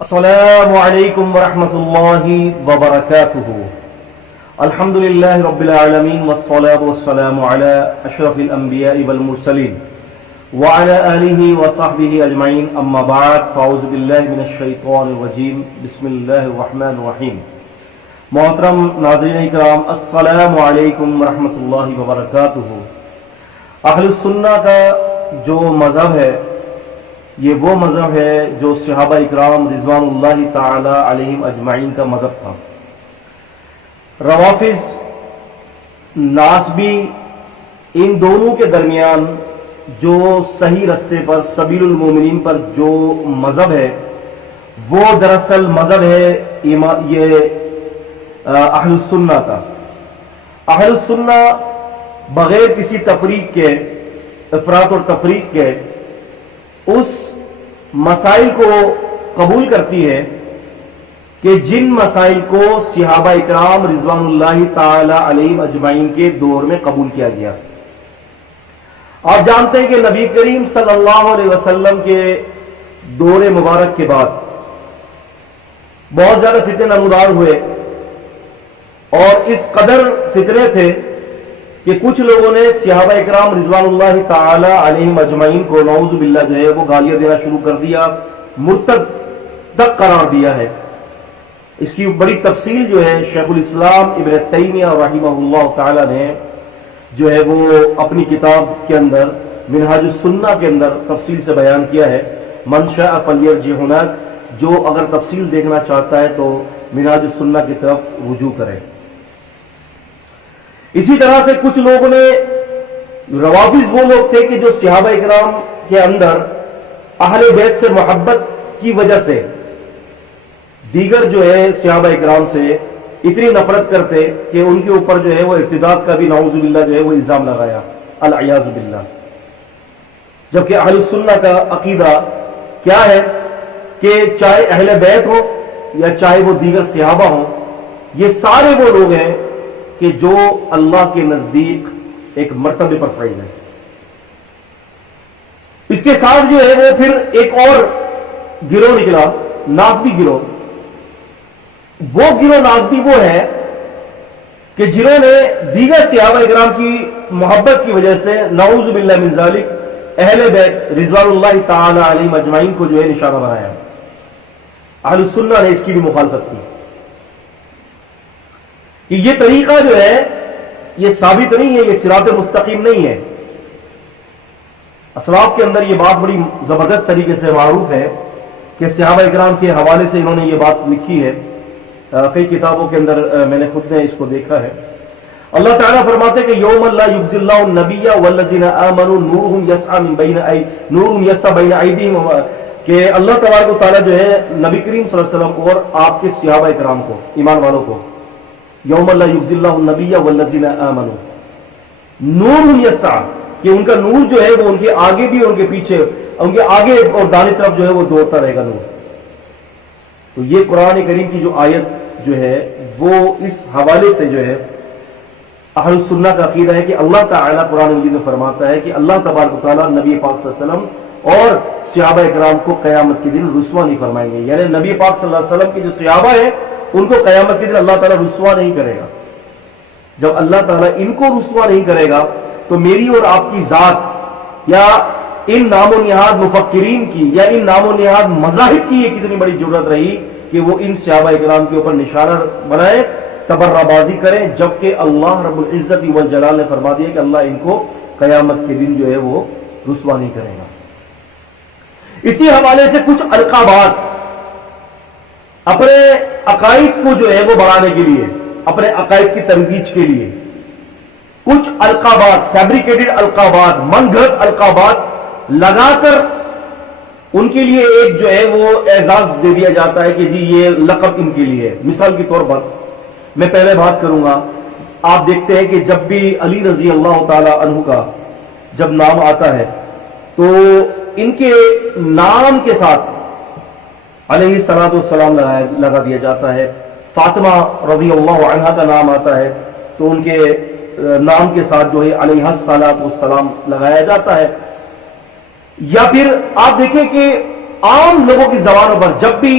السلام علیکم ورحمۃ اللہ وبرکاتہ۔ الحمد للہ رب العالمین والصلاة والسلام علی اشرف الانبیاء والمرسلین وعلی آلہ وصحبہ اجمعین، اما بعد فاعوذ باللہ من الشیطان الرجیم، بسم اللہ الرحمن الرحیم۔ محترم ناظرین اکرام، السلام علیکم ورحمۃ اللہ وبرکاتہ۔ اہل السنہ کا جو مذہب ہے یہ وہ مذہب ہے جو صحابہ اکرام رضوان اللہ تعالی علیہم اجمعین کا مذہب تھا۔ روافض، ناصبی، ان دونوں کے درمیان جو صحیح رستے پر سبیل المومنین پر جو مذہب ہے وہ دراصل مذہب ہے یہ اہل السنہ کا۔ اہل السنہ بغیر کسی تفریق کے، افراط اور تفریق کے، اس مسائل کو قبول کرتی ہے کہ جن مسائل کو صحابہ اکرام رضوان اللہ تعالی علیہم اجمعین کے دور میں قبول کیا گیا۔ آپ جانتے ہیں کہ نبی کریم صلی اللہ علیہ وسلم کے دور مبارک کے بعد بہت زیادہ فتنے نمودار ہوئے، اور اس قدر فتنے تھے کہ کچھ لوگوں نے صحابہ اکرام رضوان اللہ تعالی علیہم اجمعین کو نعوذ باللہ جو ہے وہ گالیاں دینا شروع کر دیا، مرتد تک قرار دیا ہے۔ اس کی بڑی تفصیل جو ہے شیخ الاسلام ابن تیمیہ رحمہ اللہ تعالی نے جو ہے وہ اپنی کتاب کے اندر منہاج السنہ کے اندر تفصیل سے بیان کیا ہے۔ من شاء فلیرجع ہناک، جو اگر تفصیل دیکھنا چاہتا ہے تو منہاج السنہ کی طرف رجوع کرے۔ اسی طرح سے کچھ لوگوں نے، روافض وہ لوگ تھے کہ جو صحابہ اکرام کے اندر اہل بیت سے محبت کی وجہ سے دیگر جو ہے صحابہ اکرام سے اتنی نفرت کرتے کہ ان کے اوپر جو ہے وہ ارتداد کا بھی نعوذ باللہ جو ہے وہ الزام لگایا، العیاذ باللہ۔ جبکہ اہل السنہ کا عقیدہ کیا ہے کہ چاہے اہل بیت ہو یا چاہے وہ دیگر صحابہ ہوں، یہ سارے وہ لوگ ہیں کہ جو اللہ کے نزدیک ایک مرتبے پر فائز ہے۔ اس کے ساتھ جو ہے وہ پھر ایک اور گروہ نکلا، ناصبی گروہ۔ وہ گروہ ناصبی وہ ہے کہ جنہوں نے دیگر صحابہ اکرام کی محبت کی وجہ سے نعوذ باللہ من ذالک اہل بیت رضوان اللہ تعالی علیہم اجمعین کو جو ہے نشانہ بنایا۔ اہل السنہ نے اس کی بھی مخالفت کی کہ یہ طریقہ جو ہے یہ ثابت نہیں ہے، یہ صراط مستقیم نہیں ہے۔ اسلاف کے اندر یہ بات بڑی زبردست طریقے سے معروف ہے کہ صحابہ اکرام کے حوالے سے انہوں نے یہ بات لکھی ہے، کئی کتابوں کے اندر میں نے خود نے اس کو دیکھا ہے۔ اللہ تعالیٰ فرماتے کہ یوم لا یخزی اللہ النبی والذین آمنوا نورهم یسعی بین ایدیہم، کہ اللہ تبارک و تعالیٰ جو ہے نبی کریم صلی اللہ علیہ وسلم اور آپ کے صحابہ اکرام کو، ایمان والوں کو، یوم لا یخزی اللہ النبی والذین آمنوا نورهم یسعی، کہ ان کا نور جو ہے وہ ان کے آگے بھی، ان کے پیچھے، ان کے آگے اور دائیں طرف جو ہے وہ دوڑتا رہے گا نور۔ تو یہ قرآن کریم کی جو آیت جو ہے وہ اس حوالے سے جو ہے اہل سنہ کا عقیدہ ہے کہ اللہ تعالیٰ قرآن مجید میں فرماتا ہے کہ اللہ تبارک و تعالیٰ نبی پاک صلی اللہ علیہ وسلم اور صحابہ اکرام کو قیامت کے دن رسوا نہیں فرمائیں گے، یعنی نبی پاک صلی اللہ علیہ وسلم کی جو صحابہ ہیں ان کو قیامت کے دن اللہ تعالیٰ رسوا نہیں کرے گا۔ جب اللہ تعالیٰ ان کو رسوا نہیں کرے گا تو میری اور آپ کی ذات یا ان نام و نہاد مفکرین کی یا ان نام و نہاد مذاہب کی یہ کتنی بڑی ضرورت رہی کہ وہ ان صحابہ اکرام کے اوپر نشانہ بنائے، تبرہ بازی کریں، جبکہ اللہ رب العزت والجلال نے فرما دیا کہ اللہ ان کو قیامت کے دن جو ہے وہ رسوا نہیں کرے گا۔ اسی حوالے سے کچھ القابات اپنے عقائد کو جو ہے وہ بڑھانے کے لیے، اپنے عقائد کی ترویج کے لیے کچھ القابات، فیبریکیٹڈ القابات، من گھڑت القابات لگا کر ان کے لیے ایک جو ہے وہ اعزاز دے دیا جاتا ہے کہ جی یہ لقب ان کے لیے ہے۔ مثال کے طور پر میں پہلے بات کروں گا، آپ دیکھتے ہیں کہ جب بھی علی رضی اللہ تعالی عنہ کا جب نام آتا ہے تو ان کے نام کے ساتھ علیہ الصلوۃ والسلام لگا دیا جاتا ہے۔ فاطمہ رضی اللہ عنہا کا نام آتا ہے تو ان کے نام کے ساتھ جو ہے علیہ الصلوۃ والسلام لگایا جاتا ہے۔ یا پھر آپ دیکھیں کہ عام لوگوں کی زبانوں پر جب بھی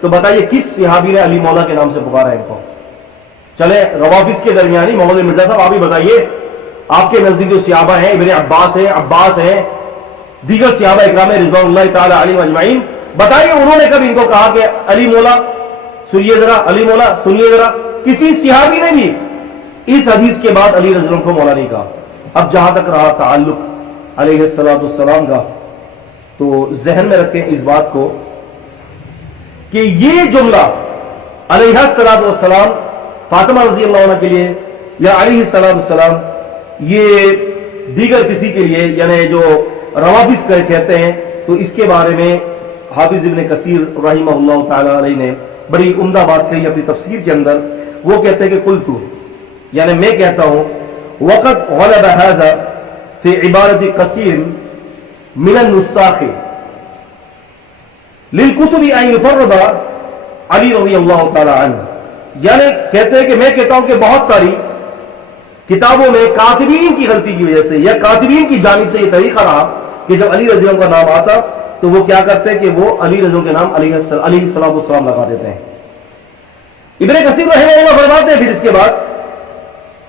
تو بتائیے کس صحابی نے علی مولا کے نام سے پکارا ہے ان کو؟ چلے روافظ کے درمیانی محمد مرزا صاحب آپ ہی بتائیے، آپ کے نزدیک جو صحابہ ہیں، ابن عباس ہیں، دیگر صحابہ اکرام رضوان اللہ تعالی علیہم اجمعین، بتائیے انہوں نے کبھی ان کو کہا کہ علی مولا سنیے ذرا، علی مولا سنیے ذرا؟ کسی صحابی نے بھی اس حدیث کے بعد علی رضی اللہ عنہ کو مولا نہیں کہا۔ اب جہاں تک رہا تعلق علیہ السلام کا، تو ذہن میں رکھیں اس بات کو کہ یہ جملہ علیہ السلام فاطمہ رضی اللہ عنہ کے لیے یا علیہ السلام یہ دیگر کسی کے لیے، یعنی جو روافظ کہتے ہیں، تو اس کے بارے میں حافظ ابن کثیر رحمہ اللہ تعالی علیہ نے بڑی عمدہ بات کہی اپنی تفسیر کے اندر۔ وہ کہتے ہیں کہ قلتو، یعنی میں کہتا ہوں، وقت غلب هذا فی عبارت کثیر من النساخ للکتب ان یفرد علی رضی اللہ تعالی عنہ، یعنی کہتے ہیں کہ میں کہتا ہوں کہ بہت ساری کتابوں میں کاتبین کی غلطی کی وجہ سے یا کاتبین کی جانب سے یہ طریقہ رہا کہ جب علی رضی اللہ کا نام آتا تو وہ کیا کرتے ہیں کہ وہ علی رضی اللہ کے نام علیہ السلام لگا دیتے ہیں۔ ابن کثیر رحمہ اللہ فرماتے ہیں پھر اس کے بعد،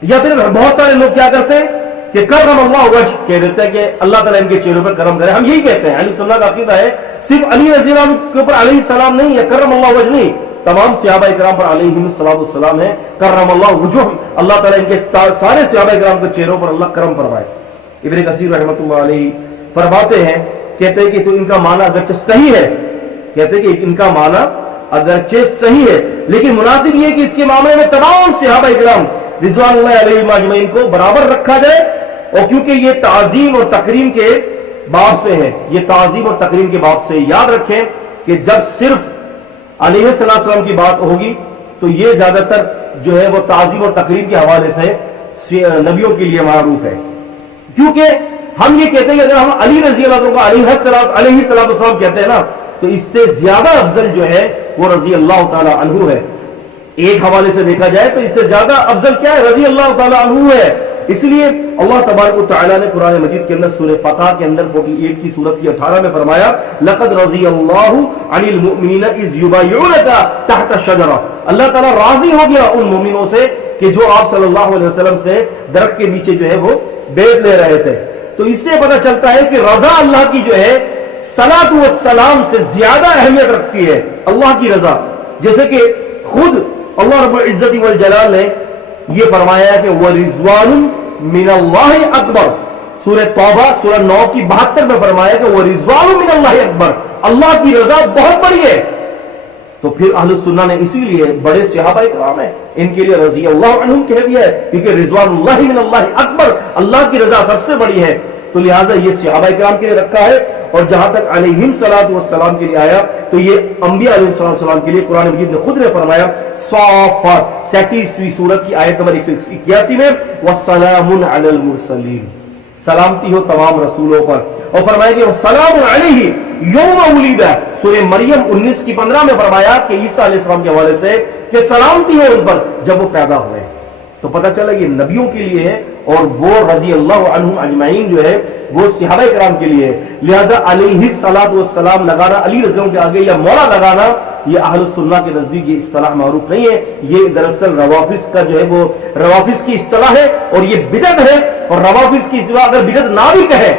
یا پھر بہت سارے لوگ کیا کرتے ہیں کہ کرم اللہ وجہ کہہ دیتے ہیں کہ اللہ تعالیٰ ان کے چہروں پر کرم کرے۔ ہم یہی کہتے ہیں، علیہ السلام کا عقیدہ ہے صرف علی رضی اللہ کے اوپر علیہ السلام نہیں ہے، کرم اللہ وجہ نہیں، تمام صحابہ اکرام پر علیہم السلام ہے، کرم اللہ وجہ، اللہ تعالیٰ ان کے سارے صحابہ اکرام کے چہروں پر اللہ کرم فرمائے۔ ابن کثیر رحمۃ اللہ علیہ فرماتے ہیں، کہتے ہیں کہ تو ان کا معنی اگرچہ صحیح ہے، کہتے ہیں کہ ان کا معنی اگرچہ صحیح ہے، لیکن مناسب یہ کہ اس کے معاملے میں تمام صحابہ اکرام رضوان اللہ علیہم اجمعین کو برابر رکھا جائے، اور کیونکہ یہ تعظیم اور تکریم کے باب سے ہے، یہ تعظیم اور تکریم کے باب سے، یاد رکھیں کہ جب صرف علیہ السلام کی بات ہوگی تو یہ زیادہ تر جو ہے وہ تعظیم اور تکریم کے حوالے سے نبیوں کے لیے معروف ہے، کیونکہ ہم یہ کہتے ہیں کہ اگر ہم علی رضی اللہ عنہ کو علیہ السلام کہتے ہیں نا، تو اس سے زیادہ افضل جو ہے وہ رضی اللہ تعالی عنہ ہے۔ ایک حوالے سے دیکھا جائے تو اس سے زیادہ افضل کیا ہے؟ رضی اللہ تعالی عنہ ہے۔ اس لیے اللہ تبارک و تعالی نے قرآن مجید کے اندر سورہ فتح کے اندر 48 کی سورت کی 18 میں فرمایا، لقد رضی اللہ عن المؤمنین اذ یبایعونک تحت الشجرہ، اللہ تعالیٰ راضی ہو گیا ان مومنوں سے کہ جو آپ صلی اللہ علیہ وسلم سے درخت کے نیچے جو ہے وہ بیعت لے رہے تھے۔ تو اس سے پتہ چلتا ہے کہ رضا اللہ کی جو ہے صلاۃ و السلام سے زیادہ اہمیت رکھتی ہے، اللہ کی رضا، جیسے کہ خود اللہ رب العزت والجلال نے یہ فرمایا کہ وَرِضْوَانٌ مِّنَ اللَّهِ اکبر، سورہ توبہ سورہ 9 کی 72 میں فرمایا کہ وَرِضْوَانٌ مِّنَ اللَّهِ اکبر، اللہ کی رضا بہت بڑی ہے۔ تو پھر اہل سنہ نے اسی لیے بڑے صحابہ اکرام ہیں، ان کے لیے رضی اللہ عنہم کہہ دیا ہے، کیونکہ رضوان اللہ من اللہ اکبر، اللہ کی رضا سب سے بڑی ہے، تو لہٰذا یہ صحابہ اکرام کے لیے رکھا ہے۔ اور جہاں تک علیہم السلام کے لیے آیا تو یہ انبیاء علیہ السلام کے لیے قرآن مجید نے خود نے فرمایا، صافات 37ویں سورت کی آیت نمبر 181 میں، وَسَلَامٌ عَلَى الْمُرْسَلِينَ، سلامتی ہو تمام رسولوں پر، اور فرمایا کہ وَسَلَامٌ عَلَيْهِ يَوْمَ وُلِدَ، سورہ مریم 19 کی 15 میں فرمایا کہ عیسیٰ علیہ السلام کے حوالے سے کہ سلامتی ہو ان پر جب وہ پیدا ہوئے۔ تو پتہ چلا یہ نبیوں کے لیے ہے، اور وہ رضی اللہ عنہم اجمعین جو ہے وہ صحابہ کرام کے لیے ہے، لہذا علیہ السلام لگانا، علی رضی اللہ کے آگے یا مولا لگانا، یہ اہل سنہ کے نزدیک یہ اصطلاح معروف نہیں ہے، یہ دراصل روافظ کا جو ہے وہ روافظ کی اصطلاح ہے، اور یہ بدعت ہے، اور روافظ کی اصطلاح اگر بدعت نہ بھی کہے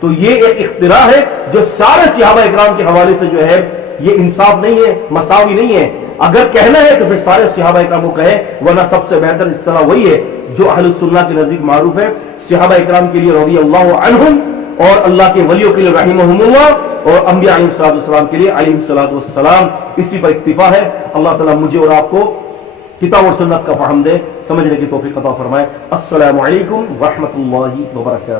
تو یہ ایک اختراع ہے جو سارے صحابہ اکرام کے حوالے سے جو ہے یہ انصاف نہیں ہے، مساوی نہیں ہے۔ اگر کہنا ہے تو پھر سارے صحابہ اکرام کو کہے، ورنہ سب سے بہتر اصطلاح وہی ہے جو اہل سنہ کے نزدیک معروف ہے، صحابہ اکرام کے لیے رضی اللہ عنہم، اور اللہ کے ولیوں کے لیے رحمہم اللہ، اور انبیاء علیہ السلام کے لیے علیہ السلام۔ اسی پر اکتفا ہے۔ اللہ تعالیٰ مجھے اور آپ کو کتاب اور سنت کا فہم دے، سمجھنے کی توفیق عطا فرمائے۔ السلام علیکم ورحمۃ اللہ وبرکاتہ۔